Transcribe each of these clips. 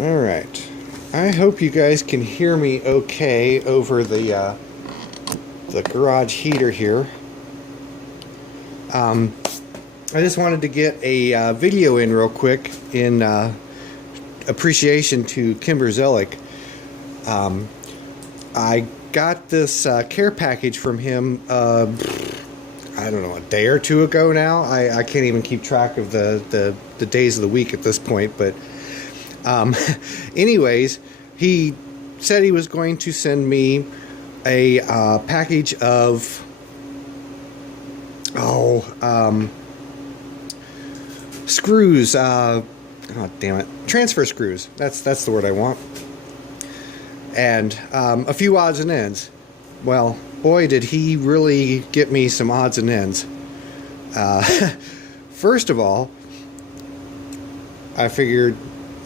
Alright. I hope you guys can hear me okay over the garage heater here. I just wanted to get a video in real quick in appreciation to Kimber Zelik. I got this care package from him, I don't know, a day or two ago now. I can't even keep track of the days of the week at this point, but anyways, he said he was going to send me a package of screws, oh damn it, transfer screws. That's the word I want. And a few odds and ends. Well, boy, did he really get me some odds and ends. First of all, I figured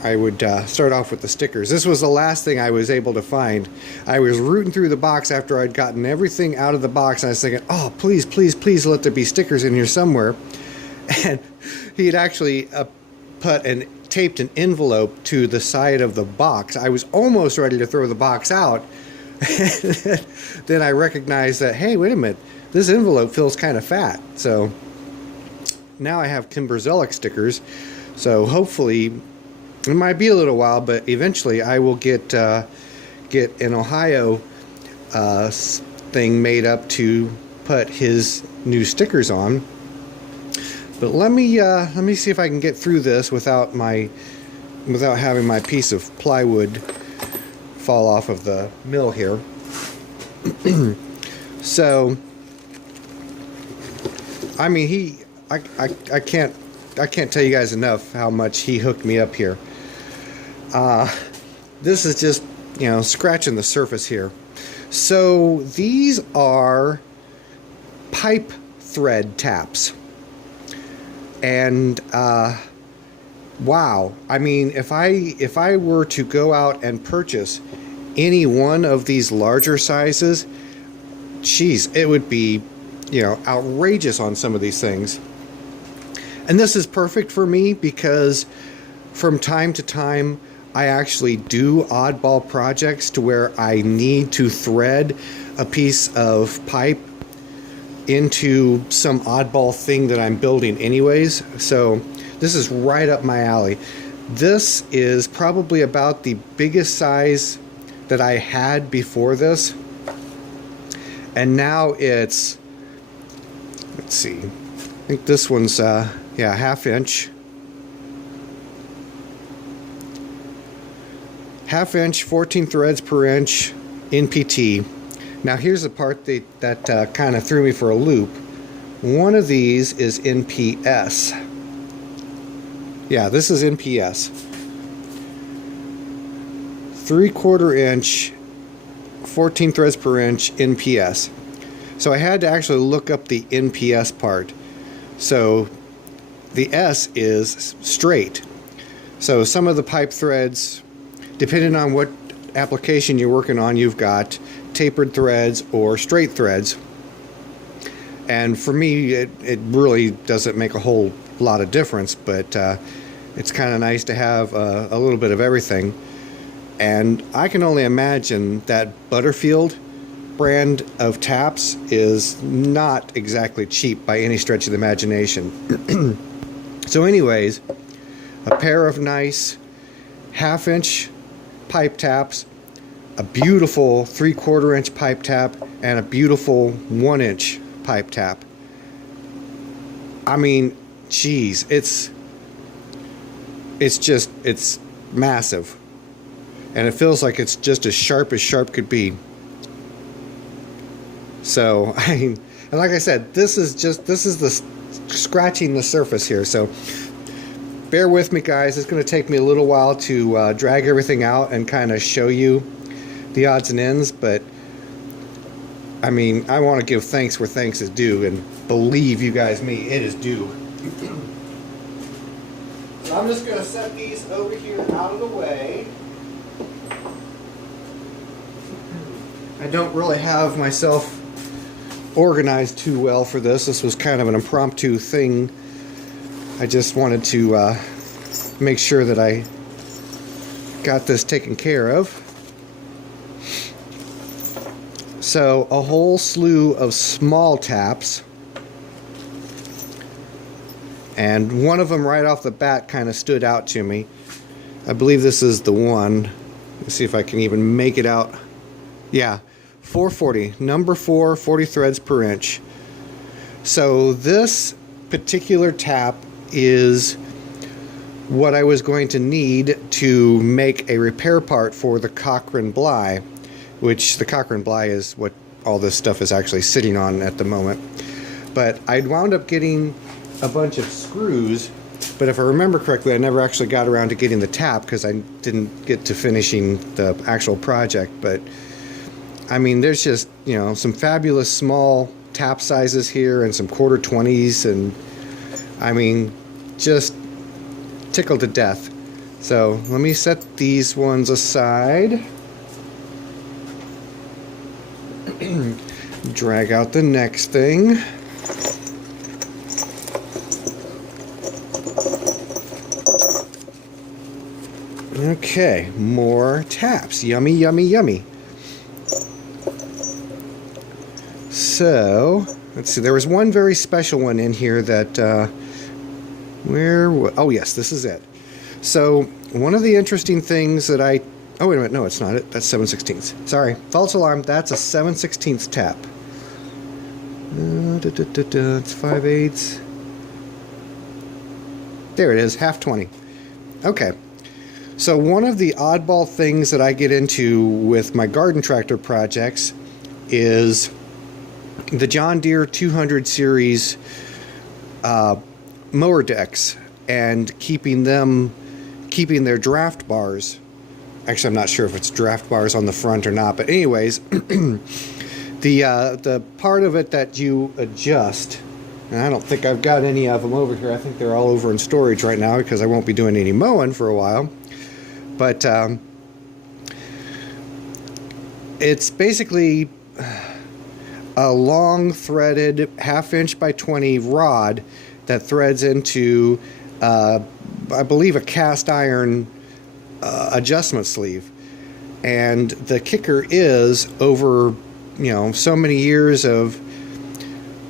I would start off with the stickers. This was the last thing I was able to find. I was rooting through the box after I'd gotten everything out of the box, and I was thinking, oh, please, please, please let there be stickers in here somewhere. And he had actually taped an envelope to the side of the box. I was almost ready to throw the box out. Then I recognized that, hey, wait a minute, this envelope feels kind of fat. So now I have Kimber Zelik stickers. So hopefully, it might be a little while, but eventually I will get an Ohio thing made up to put his new stickers on. But let me see if I can get through this without having my piece of plywood fall off of the mill here. So, I mean, I can't tell you guys enough how much he hooked me up here. This is just, scratching the surface here. So these are pipe thread taps. And wow, I mean, if I were to go out and purchase any one of these larger sizes, geez, it would be, outrageous on some of these things. And this is perfect for me because from time to time I actually do oddball projects to where I need to thread a piece of pipe into some oddball thing that I'm building anyways. So this is right up my alley. This is probably about the biggest size that I had before this, and now it's, let's see, I think this one's half inch, 14 threads per inch NPT. Now here's the part that kind of threw me for a loop. One of these is NPS. Yeah, this is NPS. 3/4 inch, 14 threads per inch NPS. So I had to actually look up the NPS part. So the S is straight. So some of the pipe threads, depending on what application you're working on, you've got tapered threads or straight threads. And for me, it really doesn't make a whole lot of difference, but it's kind of nice to have a little bit of everything. And I can only imagine that Butterfield brand of taps is not exactly cheap by any stretch of the imagination. So anyways, a pair of nice half-inch pipe taps, a beautiful 3/4 inch pipe tap, and a beautiful 1-inch pipe tap. I mean, geez, it's massive, and it feels like it's just as sharp could be. So I mean, and like I said, this is the scratching the surface here. So bear with me, guys. It's going to take me a little while to drag everything out and kind of show you the odds and ends, but I mean, I want to give thanks where thanks is due, and believe you guys me, it is due. So I'm just going to set these over here out of the way. I don't really have myself organized too well for this. This was kind of an impromptu thing. I just wanted to make sure that I got this taken care of. So a whole slew of small taps. And one of them right off the bat kind of stood out to me. I believe this is the one. Let's see if I can even make it out. Yeah, 440. Number 4, 40 threads per inch. So this particular tap is what I was going to need to make a repair part for the Cochrane Bly, which the Cochrane Bly is what all this stuff is actually sitting on at the moment. But I'd wound up getting a bunch of screws, but if I remember correctly, I never actually got around to getting the tap because I didn't get to finishing the actual project. But I mean, there's just, you know, some fabulous small tap sizes here and some 1/4-20s, and I mean, just tickled to death. So let me set these ones aside. Drag out the next thing. Okay, more taps. Yummy, yummy, yummy. So, let's see. There was one very special one in here that, oh yes, this is it. So, one of the interesting things that oh wait a minute, no, it's not it. That's 7/16. Sorry, false alarm. That's a 7/16 tap. It's 5/8. There it is, 1/2-20. Okay. So one of the oddball things that I get into with my garden tractor projects is the John Deere 200 series mower decks and keeping their draft bars. Actually, I'm not sure if it's draft bars on the front or not, but anyways, the part of it that you adjust, and I don't think I've got any of them over here. I think they're all over in storage right now because I won't be doing any mowing for a while. But it's basically a long threaded 1/2 inch by 20 rod that threads into, I believe, a cast iron adjustment sleeve. And the kicker is, over, you know, so many years of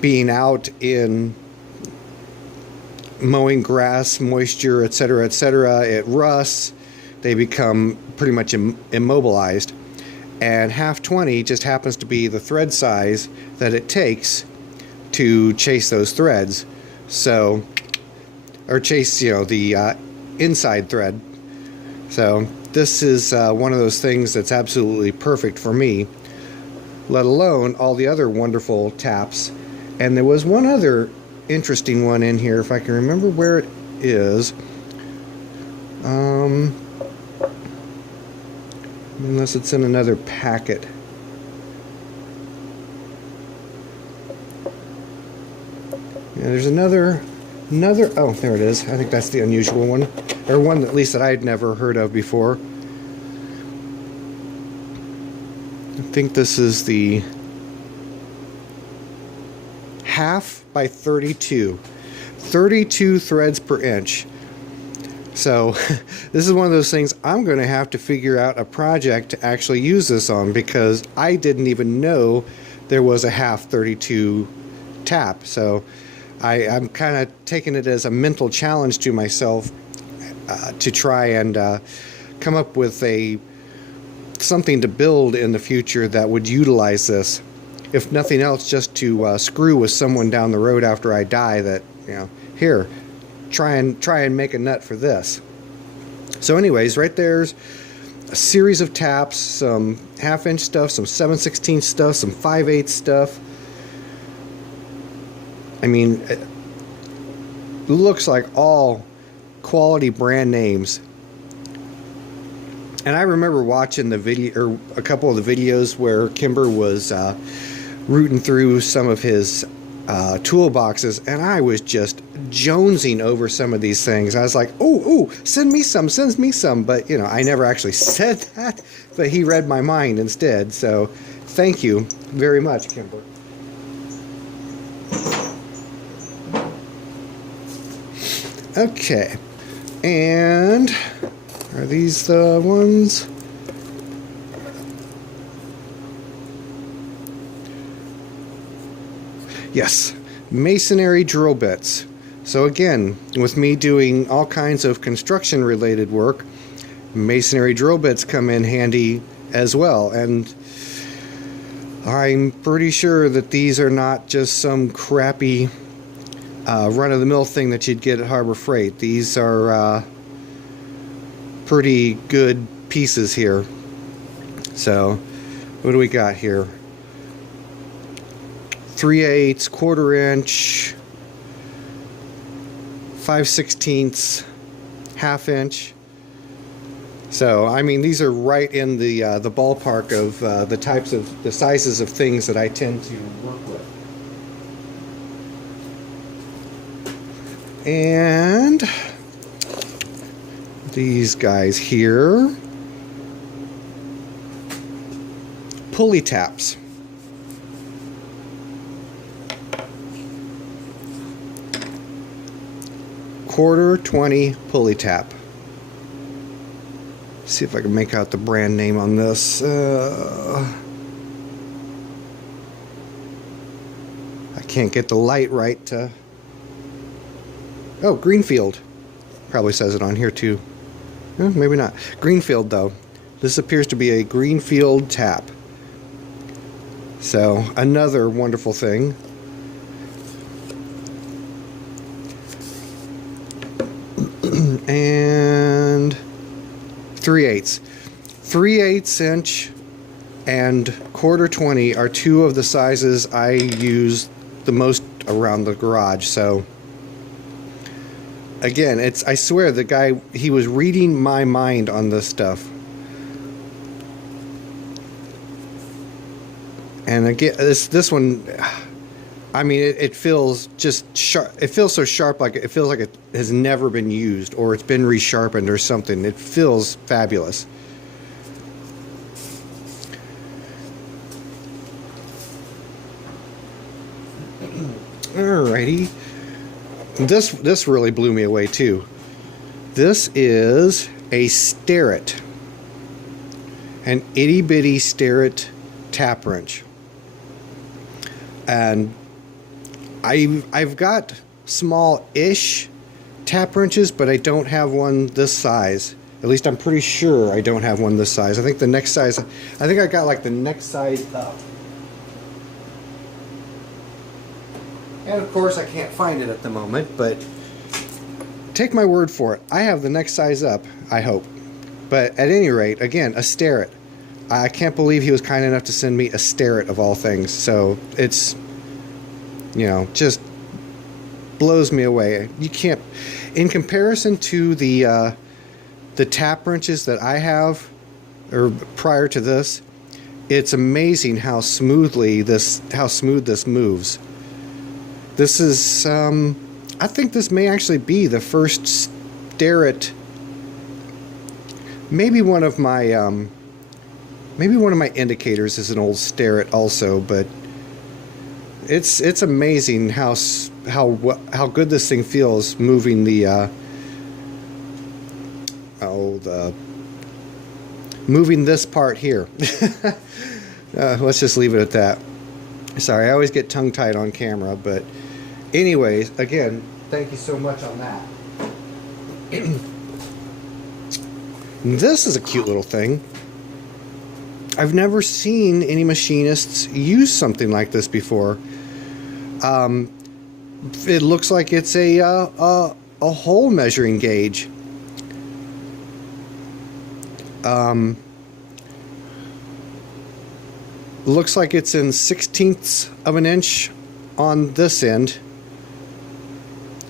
being out in mowing grass, moisture, etc., it rusts. They become pretty much immobilized, and 1/2-20 just happens to be the thread size that it takes to chase those threads. So, or chase, you know, the inside thread. So this is one of those things that's absolutely perfect for me, let alone all the other wonderful taps. And there was one other interesting one in here, if I can remember where it is. Unless it's in another packet. Yeah, there's another, oh, there it is. I think that's the unusual one, or one at least that I'd never heard of before. I think this is the 1/2 by 32. 32 threads per inch. So this is one of those things I'm going to have to figure out a project to actually use this on, because I didn't even know there was a 1/2 32 tap. So I'm kind of taking it as a mental challenge to myself to try and come up with something to build in the future that would utilize this. If nothing else, just to screw with someone down the road after I die, that, you know, here, try and make a nut for this. So anyways, right there's a series of taps, some 1/2 inch stuff, some 7/16 stuff, some 5/8 stuff. I mean, it looks like all quality brand names. And I remember watching the video, or a couple of the videos where Kimber was rooting through some of his toolboxes, and I was just jonesing over some of these things. I was like, ooh, send me some. But, you know, I never actually said that, but he read my mind instead. So thank you very much, Kimber. Okay, and are these the ones? Yes, Masonry drill bits. So again, with me doing all kinds of construction related work, Masonry drill bits come in handy as well. And I'm pretty sure that these are not just some crappy run-of-the-mill thing that you'd get at Harbor Freight. These are pretty good pieces here. So what do we got here? 3/8, 1/4 inch, 5/16, 1/2 inch. So I mean, these are right in the ballpark of the sizes of things that I tend to work with. And these guys here, pulley taps. $1/4 pulley tap. See if I can make out the brand name on this. I can't get the light right to... Oh, Greenfield. Probably says it on here too. Maybe not. Greenfield though. This appears to be a Greenfield tap. So, another wonderful thing. And 3/8. 3/8 inch and 1/4 are two of the sizes I use the most around the garage. So again, I swear the guy, he was reading my mind on this stuff. And again, this one, I mean, it feels just sharp. It feels so sharp, like it feels like it has never been used, or it's been resharpened or something. It feels fabulous. Alrighty. This really blew me away too. This is a Steroid, an itty bitty Steroid tap wrench, and I've got small-ish tap wrenches, but I don't have one this size. At least I'm pretty sure I don't have one this size. I think the next size, I think I got like the next size up. And of course I can't find it at the moment, but take my word for it. I have the next size up, I hope. But at any rate, again, a Steroid. I can't believe he was kind enough to send me a Steroid of all things. So it's, you know, just blows me away. You can't, in comparison to the tap wrenches that I have, or prior to this, it's amazing how smooth this moves. This is, I think this may actually be the first Steroid. Maybe one of my indicators is an old Steroid also, but it's amazing how good this thing feels moving moving this part here. Let's just leave it at that. Sorry, I always get tongue-tied on camera, but anyways, again, thank you so much on that. This is a cute little thing. I've never seen any machinists use something like this before. It looks like it's a hole measuring gauge. Looks like it's in 1/16 of an inch on this end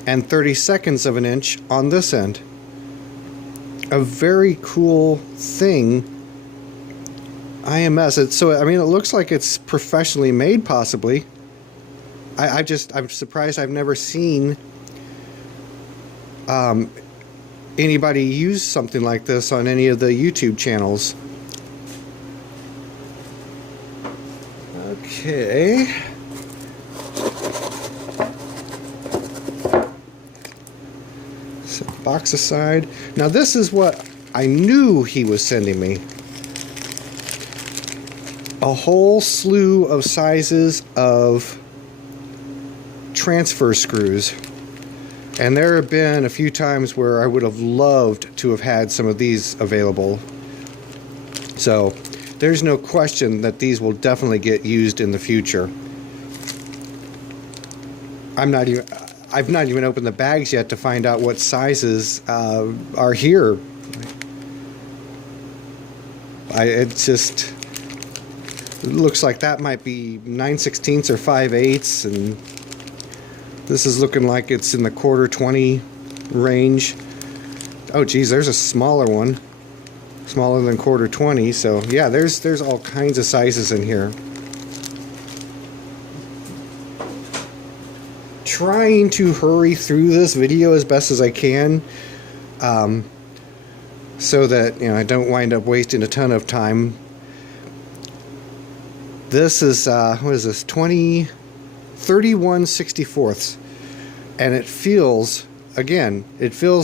and 32nds of an inch on this end. A very cool thing. IMS. I mean, it looks like it's professionally made, possibly. I'm surprised I've never seen anybody use something like this on any of the YouTube channels. Okay. So box aside. Now this is what I knew he was sending me a whole slew of sizes of transfer screws. And there have been a few times where I would have loved to have had some of these available. So there's no question that these will definitely get used in the future. I've not even opened the bags yet to find out what sizes are here. It looks like that might be 9/16 or 5/8, and this is looking like it's in the 1/4 20 range. Oh geez, there's a smaller one, smaller than 1/4 20. So yeah, there's all kinds of sizes in here. Trying to hurry through this video as best as I can, so that I don't wind up wasting a ton of time. This is what is this, 31/64, and it feels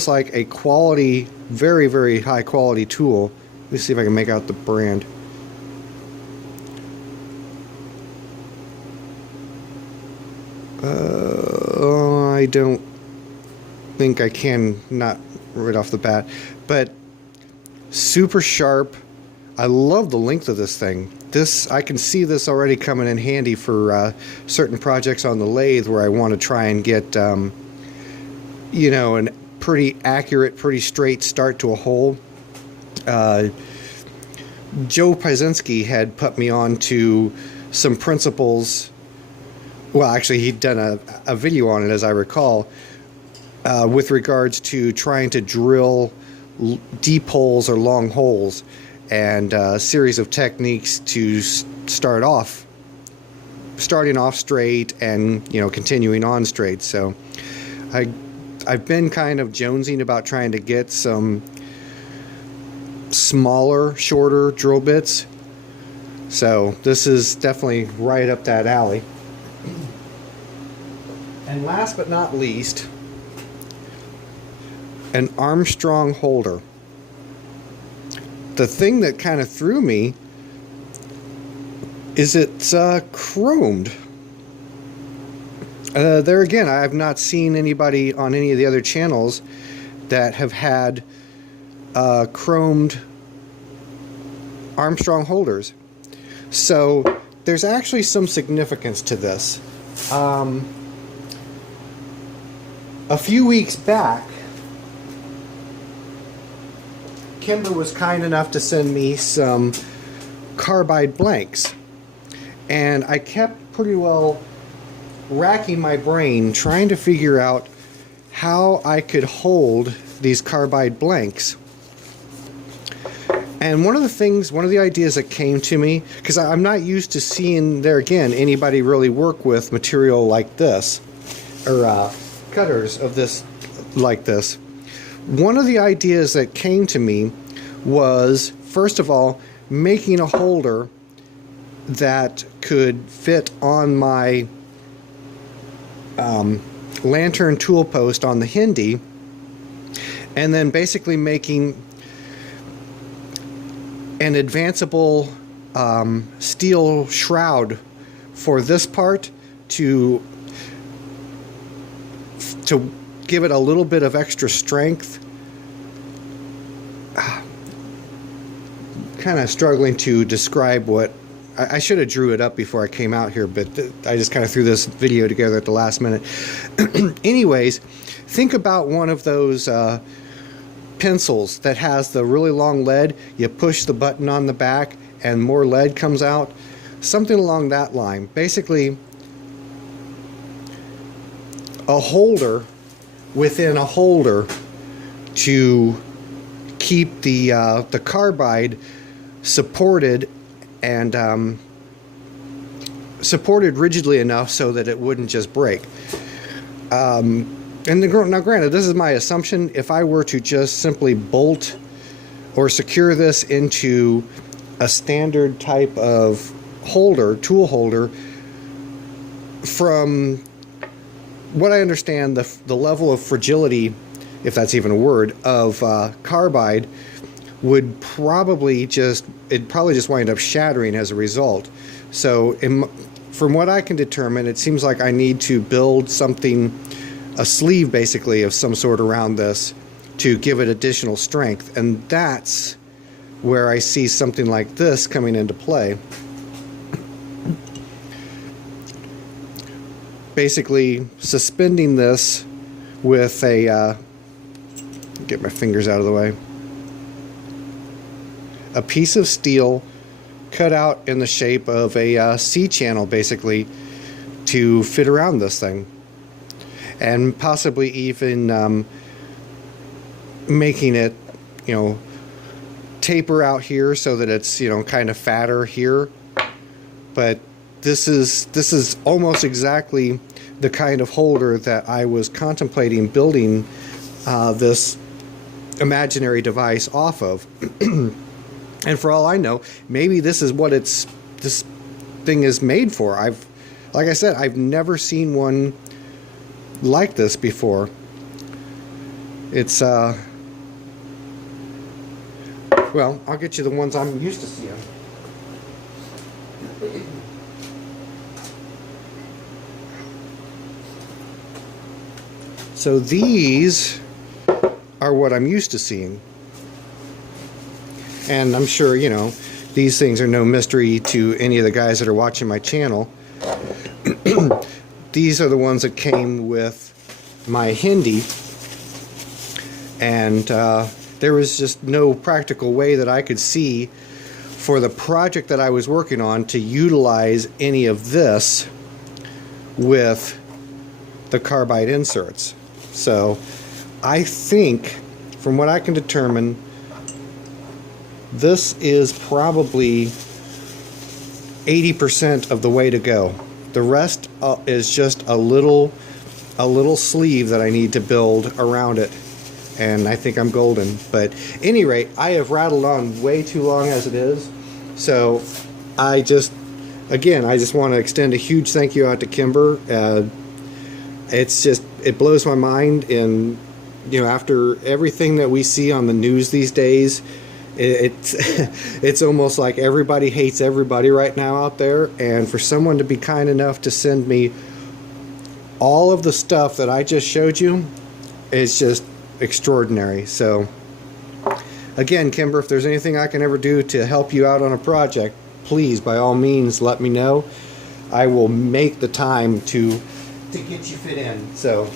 like a quality, very, very high quality tool. Let me see if I can make out the brand. I don't think I can, not right off the bat, but super sharp. I love the length of this thing. I can see this already coming in handy for certain projects on the lathe where I want to try and get, a pretty accurate, pretty straight start to a hole. Joe Piezinski had put me on to some principles. Well, actually, he'd done a video on it, as I recall, with regards to trying to drill deep holes or long holes, and a series of techniques to starting off straight and continuing on straight. So I've been kind of jonesing about trying to get some smaller, shorter drill bits. So this is definitely right up that alley. And last but not least, an Armstrong Holder. The thing that kind of threw me is it's chromed. There again, I have not seen anybody on any of the other channels that have had chromed Armstrong holders. So there's actually some significance to this. A few weeks back, Kimber was kind enough to send me some carbide blanks, and I kept pretty well racking my brain trying to figure out how I could hold these carbide blanks. And one of the ideas that came to me, because I'm not used to seeing, there again, anybody really work with material like this, or cutters of this, like this. One of the ideas that came to me was, first of all, making a holder that could fit on my lantern tool post on the Hindi, and then basically making an advanceable steel shroud for this part to give it a little bit of extra strength. Kind of struggling to describe what I should have drew it up before I came out here, but I just kind of threw this video together at the last minute. Anyways, think about one of those pencils that has the really long lead. You push the button on the back and more lead comes out. Something along that line. Basically, a holder within a holder to keep the carbide supported and supported rigidly enough so that it wouldn't just break. Now granted, this is my assumption. If I were to just simply bolt or secure this into a standard type of holder, tool holder, from what I understand, the level of fragility, if that's even a word, of carbide would probably just wind up shattering as a result. So from what I can determine, it seems like I need to build something, a sleeve basically of some sort around this to give it additional strength, and that's where I see something like this coming into play. Basically suspending this with a get my fingers out of the way, a piece of steel cut out in the shape of a C-channel, basically, to fit around this thing, and possibly even making it, you know, taper out here so that it's, you know, kind of fatter here. But this is almost exactly the kind of holder that I was contemplating building this imaginary device off of. And for all I know, maybe this is what this thing is made for. Like I said, I've never seen one like this before. It's well, I'll get you the ones I'm used to seeing. So these are what I'm used to seeing. And I'm sure, you know, these things are no mystery to any of the guys that are watching my channel. These are the ones that came with my Hindi. And there was just no practical way that I could see for the project that I was working on to utilize any of this with the carbide inserts. So I think, from what I can determine, this is probably 80% of the way to go. The rest is just a little sleeve that I need to build around it, and I think I'm golden. But at any rate, I have rattled on way too long as it is, so I just want to extend a huge thank you out to Kimber. It blows my mind, and you know, after everything that we see on the news these days, it's almost like everybody hates everybody right now out there, and for someone to be kind enough to send me all of the stuff that I just showed you is just extraordinary. So again, Kimber, if there's anything I can ever do to help you out on a project, please, by all means, let me know. I will make the time to get you fit in. So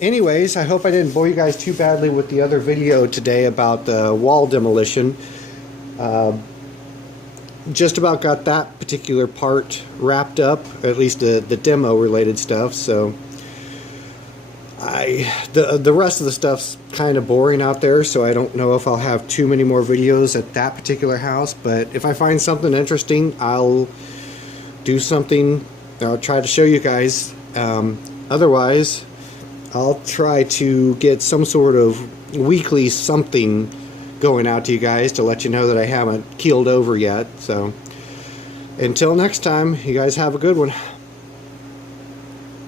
anyways, I hope I didn't bore you guys too badly with the other video today about the wall demolition. Just about got that particular part wrapped up, at least the demo related stuff. So the rest of the stuff's kind of boring out there, so I don't know if I'll have too many more videos at that particular house. But if I find something interesting, I'll do something. I'll try to show you guys. Otherwise, I'll try to get some sort of weekly something going out to you guys to let you know that I haven't keeled over yet. So until next time, you guys have a good one.